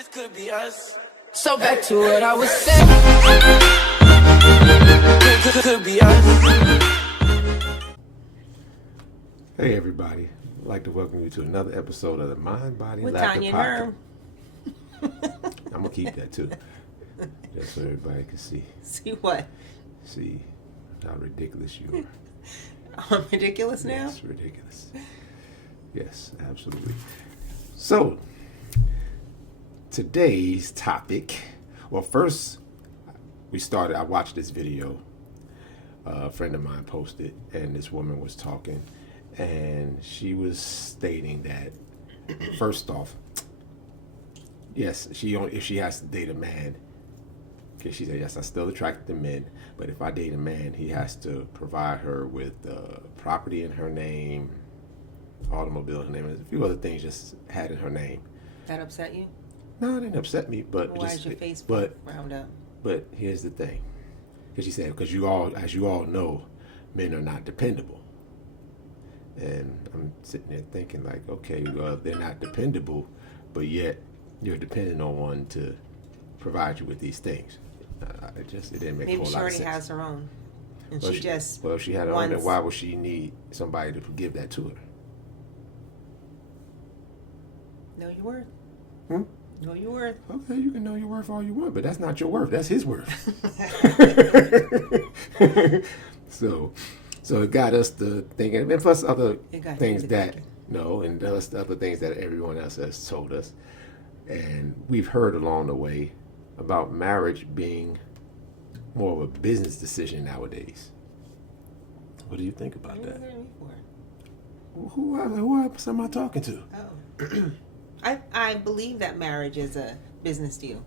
This could be us. So back to what I was saying. Could be us. Hey everybody, I'd like to welcome you to another episode of the Mind, Body, with Laughter Tanya Podcast. Herm. I'm gonna keep that too, just so everybody can see what? how ridiculous you are. I'm ridiculous now? Yes, ridiculous. Yes, absolutely. So, today's topic. Well, first, I watched this video. A friend of mine posted, and this woman was talking, and she was stating that, first off, yes, if she has to date a man, because she said, yes, I'm still attracted to men, but if I date a man, he has to provide her with property in her name, automobile in her name, and a few other things just had in her name. That upset you? No, it didn't upset me, but Why is your face round up? But here's the thing, because she said, because as you all know, men are not dependable, and I'm sitting there thinking like, okay, well, they're not dependable, but yet you're dependent on one to provide you with these things. It didn't make a whole lot of sense. Maybe she already has her own, and Well, if she had her own, then why would she need somebody to give that to her? Know your worth. Hmm? Know your worth. Okay, you can know your worth all you want, but that's not your worth. That's his worth. So it got us to thinking, and plus other things and plus other things that everyone else has told us, and we've heard along the way about marriage being more of a business decision nowadays. What do you think about that? Who else am I talking to? Oh. I believe that marriage is a business deal.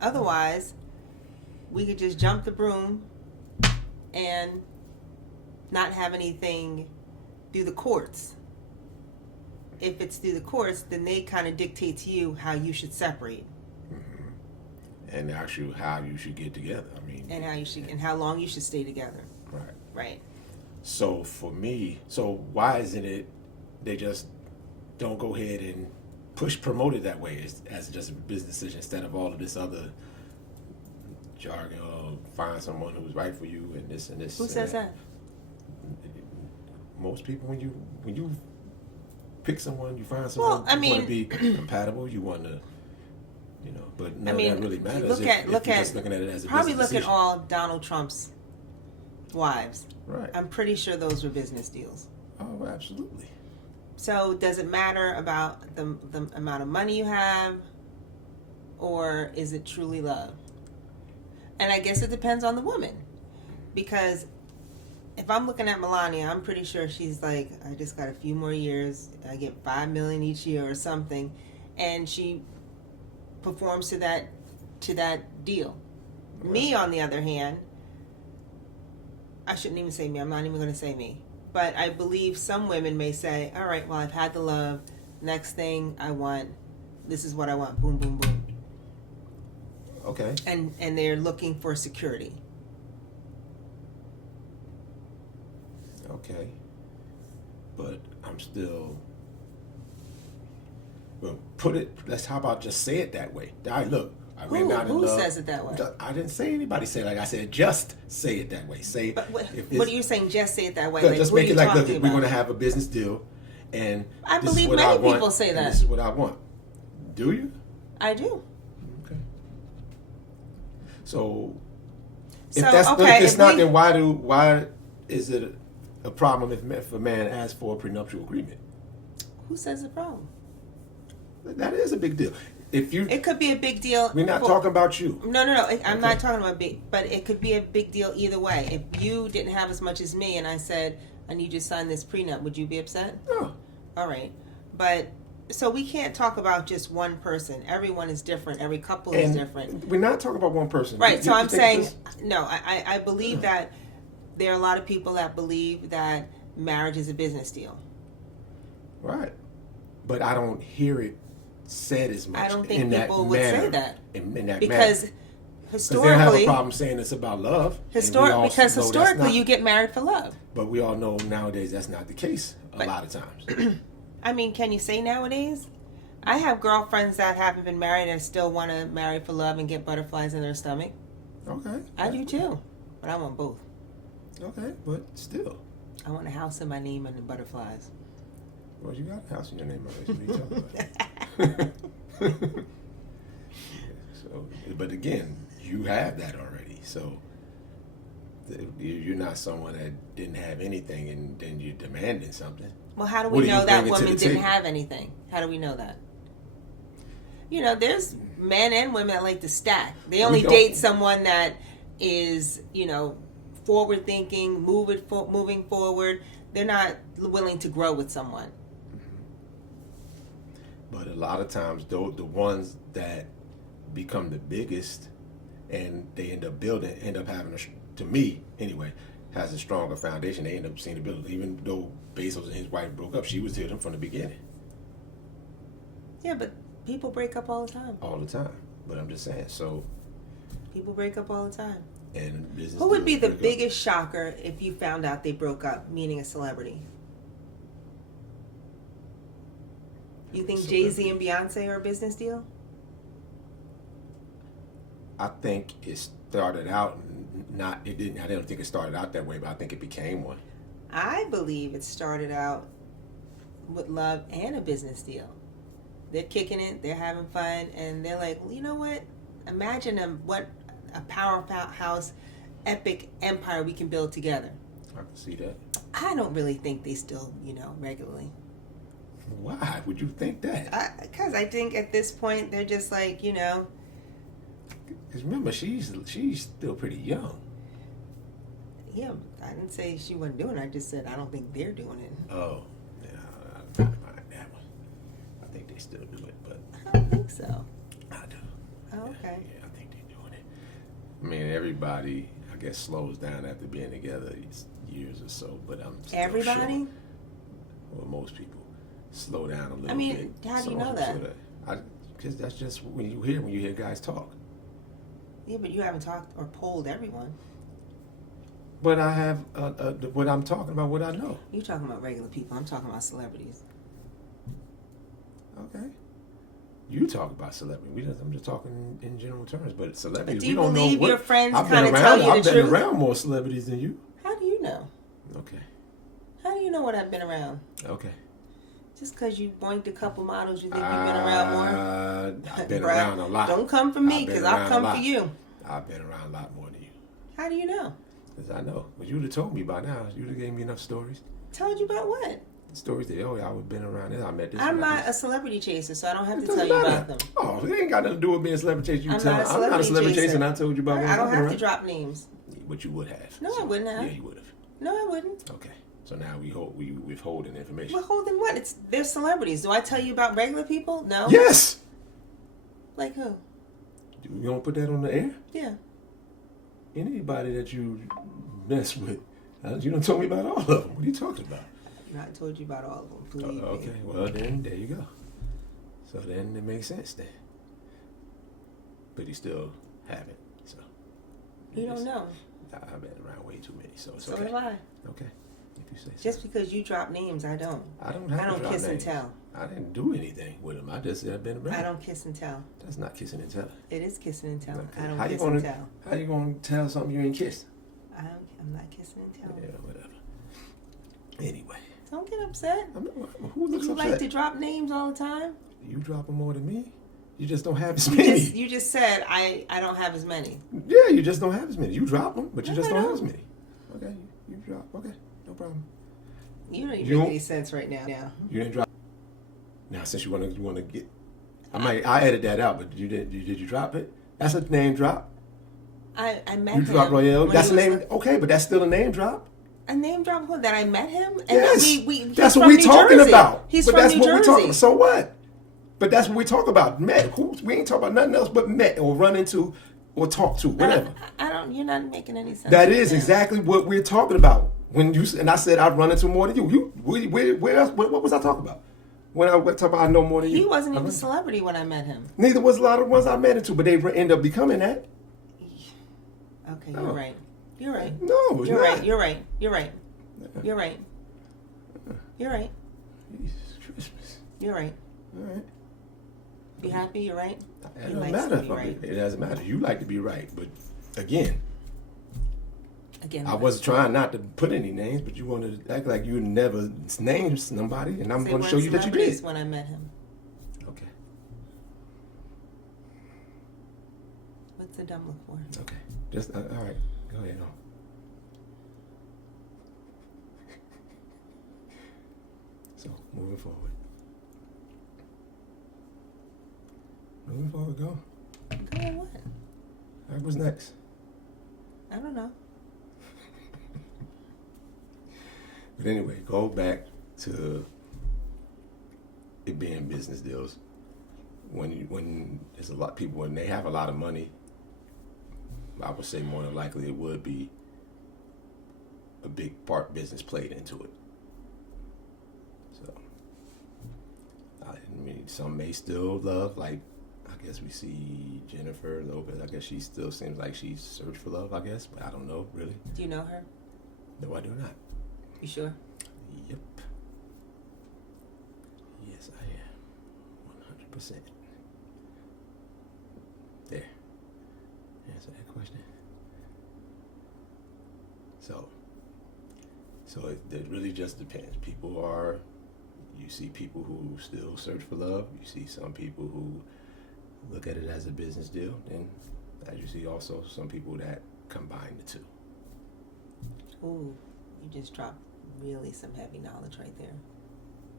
Otherwise, we could just jump the broom and not have anything through the courts. If it's through the courts, then they kind of dictate to you how you should separate. Mm-hmm. And actually how you should get together. And how long you should stay together. Right. So for me, why isn't it they just don't go ahead and promote it that way as just a business decision instead of all of this other jargon, find someone who's right for you and this and this. Who says that? Most people, when you pick someone, you find someone you want to be compatible, you want to, but none of that really matters if you're just looking at it as a probably business look decision. at all Donald Trump's wives. Right. I'm pretty sure those were business deals. Oh, absolutely. So does it matter about the amount of money you have, or is it truly love? And I guess it depends on the woman, because if I'm looking at Melania, I'm pretty sure she's like, I just got a few more years, I get $5 million each year or something, and she performs to that deal. Right. Me, on the other hand, I shouldn't even say me. I'm not even going to say me. But I believe some women may say, all right, well, I've had the love. Next thing I want, this is what I want. Boom, boom, boom. Okay. And they're looking for security. Okay. But I'm still... Well, how about just say it that way? All right, look. Who says it that way? I didn't say anybody say it. Like I said, just say it that way. But what are you saying? Just say it that way. Just make it like, look, we're going to have a business deal, and I believe many people say that. This is what I want. Do you? I do. Okay. So if it's not, then why is it a problem if a man asks for a prenuptial agreement? Who says the problem? That is a big deal. It could be a big deal. We're not talking about you. No. I'm not talking about big, but it could be a big deal either way. If you didn't have as much as me, and I said, I need you to sign this prenup, would you be upset? No. All right, but so we can't talk about just one person. Everyone is different. Every couple is different. We're not talking about one person, right? So I'm saying, no. I believe that there are a lot of people that believe that marriage is a business deal. Right, but I don't hear it said as much. I don't think people would say that because manner. Historically, they don't have a problem saying it's about love. Because historically, you get married for love. But we all know nowadays that's not the case a lot of times. I mean, can you say nowadays? I have girlfriends that haven't been married and still want to marry for love and get butterflies in their stomach. Okay. I do too, but I want both. Okay, but still. I want a house in my name and the butterflies. Well, you got a house in your name already. What are you talking about? So, but again, you have that already. So you're not someone that didn't have anything and then you're demanding something. Well, how do What we are you know that bringing to woman the didn't table? have anything? How do we know that? You know, there's men and women that like to stack. They only don't. date someone that is, you know, forward thinking, moving forward. They're not willing to grow with someone. But a lot of times, though, the ones that become the biggest and they end up having, to me anyway, has a stronger foundation. They end up seeing the building. Even though Bezos and his wife broke up, she was with him from the beginning. Yeah, but people break up all the time. All the time. But I'm just saying, so. People break up all the time. And business Who would be deals the break up. biggest shocker if you found out they broke up, meaning a celebrity? You think Jay-Z and Beyonce are a business deal? I think it started out I don't think it started out that way, but I think it became one. I believe it started out with love and a business deal. They're kicking it, they're having fun, and they're like, well, you know what? Imagine what a powerhouse, epic empire we can build together. I can see that. I don't really think they still, regularly. Why would you think that? Because I think at this point they're just like, Because remember, she's still pretty young. Yeah, I didn't say she wasn't doing it. I just said I don't think they're doing it. Oh, yeah, I don't mind that one. I think they still do it, but I don't think so. I do. Oh, okay. Yeah, I think they're doing it. I mean, everybody, I guess, slows down after being together years or so, but I'm still Everybody? sure, well, most people slow down a little bit. I mean, how do you know that? Because that's just when you hear guys talk. Yeah, but you haven't talked or polled everyone. But I have what I'm talking about, what I know. You're talking about regular people. I'm talking about celebrities. Okay. You talk about celebrity. I'm just talking in general terms. But celebrities, But do you we don't know believe what. your friends I've kind been of around. tell you I've the been truth? around more celebrities than you. How do you know? Okay. How do you know what I've been around? Okay. Just because you boinked a couple models, you think you've been around more? I've been Bruh, around a lot. Don't come for me I've been because I'll around come a for lot. you. I've been around a lot more than you. How do you know? Because I know. But you'd have told me by now. You'd have gave me enough stories. Told you about what? Stories that, I've been around this. I met this. I'm one, not this. a celebrity chaser, so I don't have It to doesn't tell you matter. about them. Oh, it ain't got nothing to do with being a celebrity chaser. I'm not a I'm not a celebrity celebrity chaser, chaser. and I told you about I one. don't I've been have to around. drop names. But you would have. No, I wouldn't have. Yeah, you would have. No, I wouldn't. Okay. So now we're withholding information. Well, holding what? They're celebrities. Do I tell you about regular people? No. Yes. Like who? You don't put that on the air? Yeah. Anybody that you mess with, you done told me about all of them. What are you talking about? I told you about all of them. Believe Okay, me. well then, there you go. So then it makes sense then. But you still haven't, so. You don't know. I've been around way too many, so it's So okay. have I. Okay, if you say so. Just because you drop names, I don't. I don't have I to don't drop kiss and names. tell. I didn't do anything with them. I just said I've been around. I don't kiss and tell. That's not kissing and telling. It is kissing and telling. Okay. I don't How you kiss gonna, and tell. How you gonna tell something you ain't kissed? I'm not kissing and telling. Yeah, whatever. Anyway. Don't get upset. Who looks You upset? like to drop names all the time. You drop them more than me. You just don't have as many. You just said I don't have as many. Yeah, you just don't have as many. You drop them, but you No, just I don't have don't. as many. Okay, you drop. Okay, no problem. You don't You even make don't- any sense right now. You didn't drop. Now, since you want to get, I edit that out. But did you drop it? That's a name drop. I met You him. dropped Royale. when That's a he was name. Okay, but that's still a name drop. A name drop who? That I met him? And Yes, he's that's from what we're New talking Jersey. about. He's but from that's New what Jersey. we're talking. So what? But that's what we talk about. Met. We ain't talking about nothing else but met or run into or talk to, whatever. I don't. You're not making any sense. That right is now. exactly what we're talking about. When you and I said I've run into more than you. Where else? What was I talking about? When I talk about I know more than you. He wasn't I even a run- celebrity when I met him. Neither was a lot of ones I met into, but they end up becoming that. Okay, No. you're right. You're right. No, it's You're not. right. You're right. You're right. You're right. You're right. Jesus Christmas. You're right. All right. You happy? You're right? It He doesn't likes matter to be if right. it doesn't matter. You like to be right, but again, Again, I wasn't trying not to put any names, but you wanted to act like you never named somebody, and I'm They going to weren't show you that you celebrities did. when I met him. Okay. What's the dumb look for? Okay. Just all right. Go ahead. On. So moving forward. Moving forward. Go. Go on what? All right. What's next? I don't know. But anyway, go back to it being business deals. When there's a lot of people, when they have a lot of money, I would say more than likely it would be a big part business played into it. So, I mean, some may still love, like, I guess we see Jennifer Lopez. I guess she still seems like she's searched for love, I guess, but I don't know, really. Do you know her? No, I do not. You sure? Yep. Yes, I am. 100%. There. Answer that question. So it really just depends. You see people who still search for love. You see some people who look at it as a business deal. And as you see also some people that combine the two. Ooh, you just dropped really some heavy knowledge right there.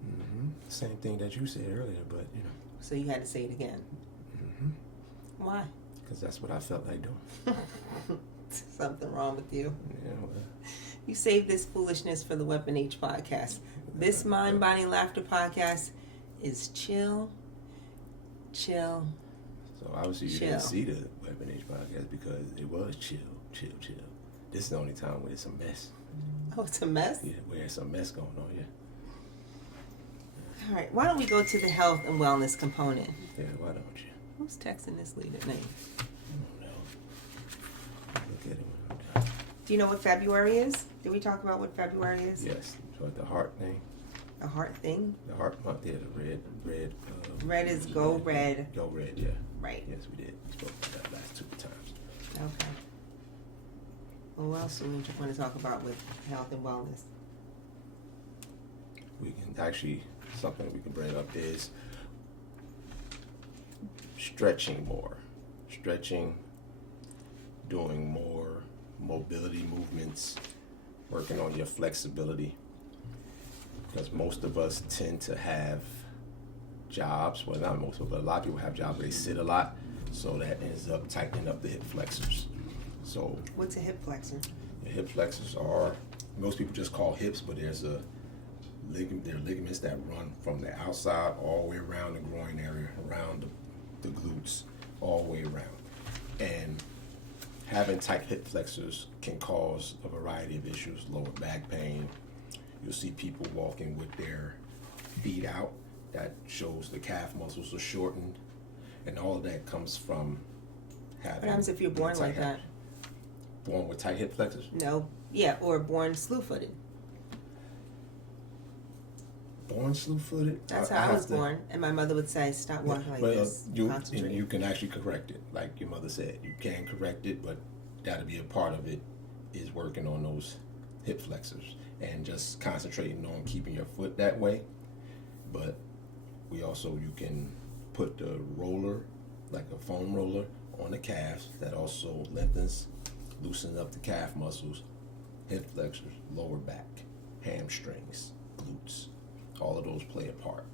Mm-hmm. Same thing that you said earlier, but you know. So you had to say it again. Mm-hmm. Why? Because that's what I felt like doing. Something wrong with you. Yeah, well, You saved this foolishness for the Weapon H podcast. This mind-body laughter podcast is chill. so obviously you Chill. didn't see the Weapon H podcast because it was chill. This is the only time when it's a mess. Oh, it's a mess? Yeah, where there's some mess going on, yeah. All right, why don't we go to the health and wellness component? Yeah, why don't you? Who's texting this late at night? I don't know. Look at it when I'm done. Do you know what February is? Did we talk about what February is? Yes, so the heart thing. A heart thing? The heart month, yeah, the red. Red is go red. Go red, yeah. Right. Yes, we did. We spoke about that last 2 times. Okay. Well, what else do we want to talk about with health and wellness? We can actually, something we can bring up is stretching more. Stretching, doing more mobility movements, working on your flexibility. Because most of us tend to have jobs, well not most of us, but a lot of people have jobs where they sit a lot, so that ends up tightening up the hip flexors. So What's a hip flexor? the hip flexors are, most people just call hips, but there's a there are ligaments that run from the outside all the way around the groin area, around the glutes, all the way around. And having tight hip flexors can cause a variety of issues, lower back pain. You'll see people walking with their feet out. That shows the calf muscles are shortened. And all of that comes from having... What happens if you're born tight like that? hips. Born with tight hip flexors? No. Yeah, or born slew-footed. Born slew-footed? That's how I was born. And my mother would say, stop walking like this. Concentrate. You can actually correct it, like your mother said. You can correct it, but that'll be a part of it, is working on those hip flexors and just concentrating on keeping your foot that way. But you can put the roller, like a foam roller, on the calves. That also loosens up the calf muscles, hip flexors, lower back, hamstrings, glutes. All of those play a part.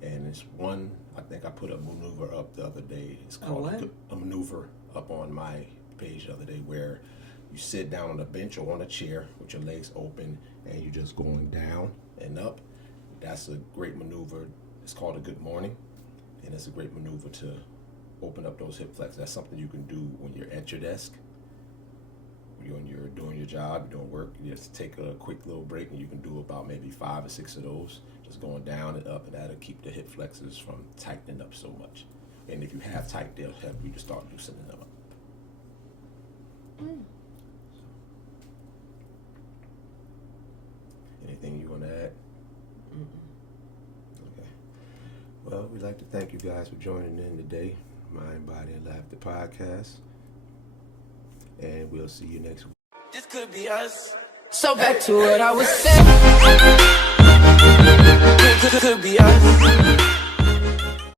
And it's one, I think I put a maneuver up the other day. It's called a maneuver up on my page the other day, where you sit down on a bench or on a chair with your legs open and you're just going down and up. That's a great maneuver. It's called a good morning, and it's a great maneuver to open up those hip flexors. That's something you can do when you're at your desk. When you're doing your job, you're doing work, you just take a quick little break, and you can do about maybe 5 or 6 of those, just going down and up, and that'll keep the hip flexors from tightening up so much. And if you have tight, they'll help you to start loosening them up. Anything you want to add? Okay. we'd like to thank you guys for joining in today. Mind, Body, and Laughter podcast. And we'll see you next week. This could be us. So back to what I was saying.